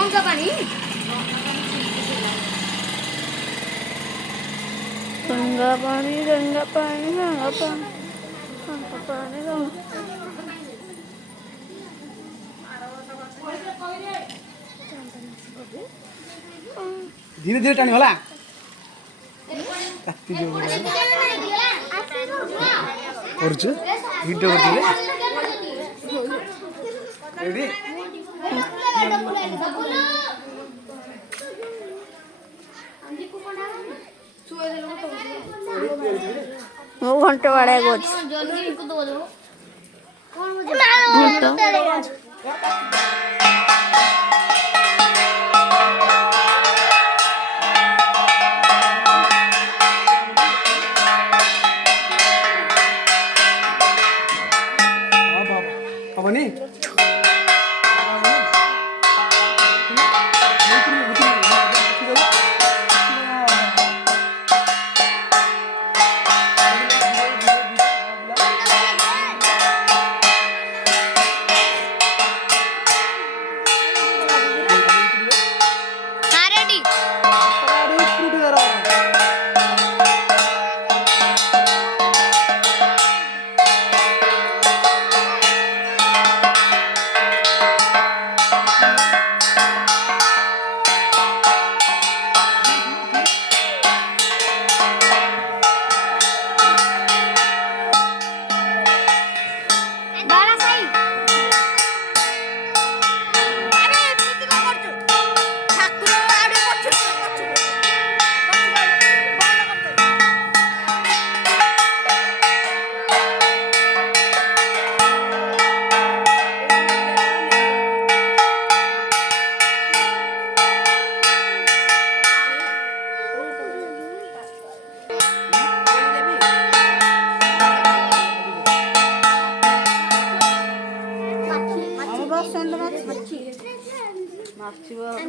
गंगा पानी गंगा पानी गंगा पानी गंगा पानी गंगा पानी धीरे धीरे टाणी होला କରୁଛୁ ଭିଡ଼ିଓ କରୁଛୁ ରେଡ଼ି ମୁଁ ଘଣ୍ଟେ ବାଡ଼େଇ ଗଛ ହବନି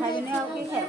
ଖାଇବେନି ଆଉ କିଏ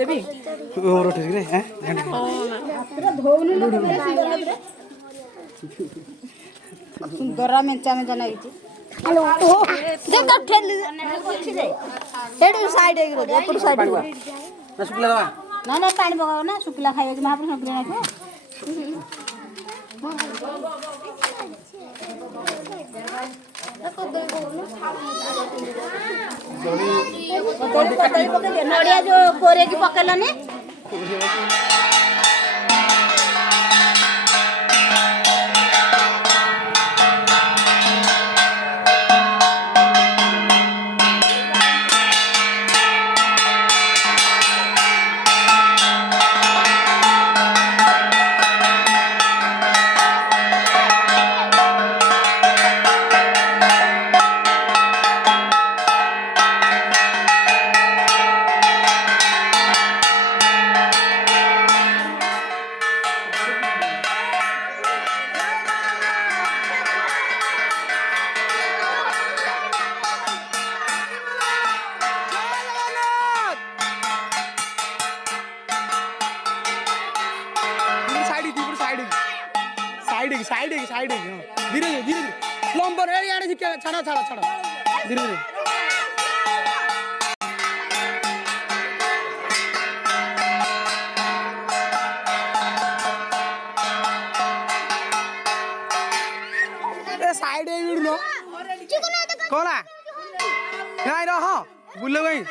देवी और ठीक रे हैं सुंदर मेंचा मेंचा नहीं हेलो देख तो ठेल अच्छी दे हेडू साइड है रो ऊपर साइड हुआ ना शुक्ला दवा ना ना पानी पकाओ ना शुक्ला खाइए कि महापुरुष शुक्ला ना नड़िया जो कोरे की पकेलनी साइड धीरे धीरे लंबर छाड़ा छाड़ा छाड़ा धीरे धीरे साइड कौन नहीं रह बुले भाई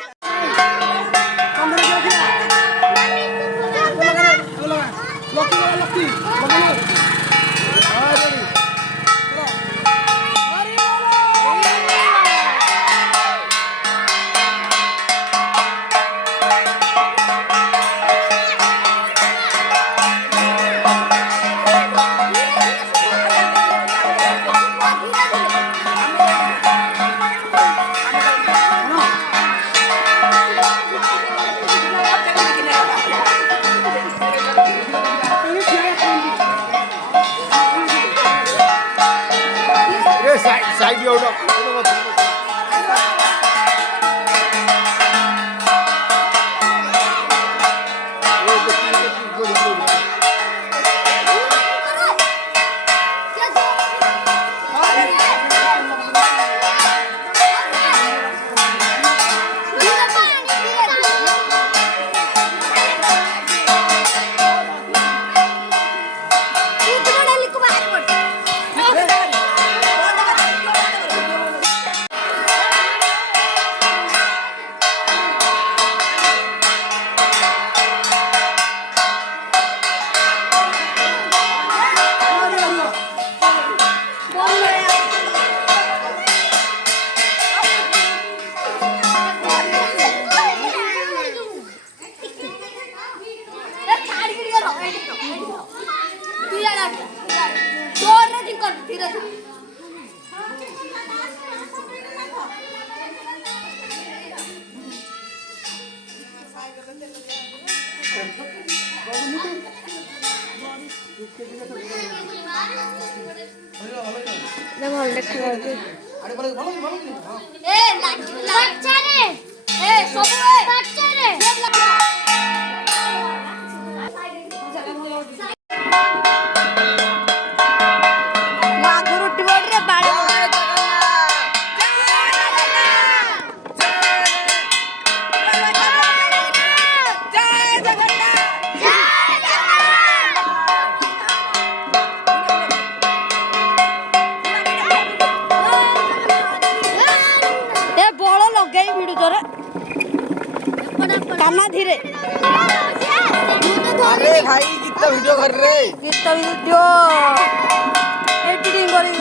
ଭଲ ଦେଖାଯାଉଛି। ବଳ ଲଗେଇ ଭିଡୁଛରେ କାନା ଧୀରେ अरे भाई कितना वीडियो कर रहे ଗୀତ ଭିଡିଓ ଏଡିଟିଂ କରିକି